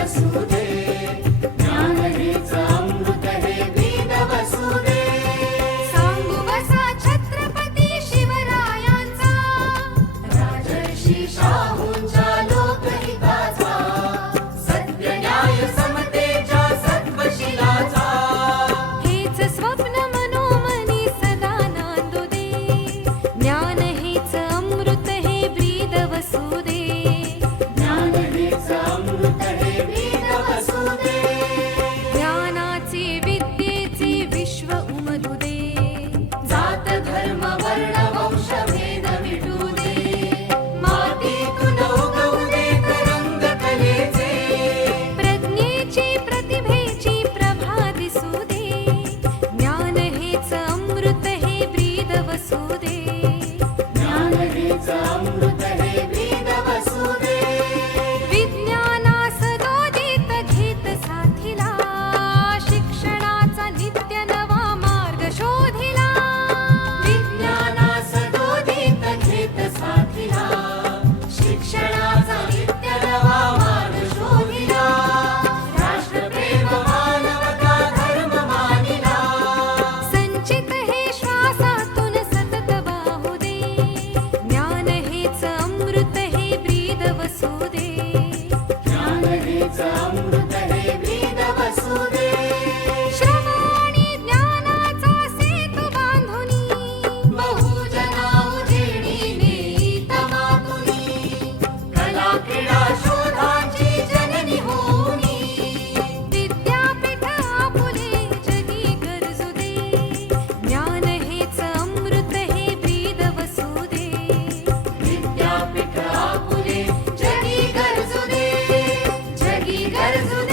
Jesus. จำ です。よ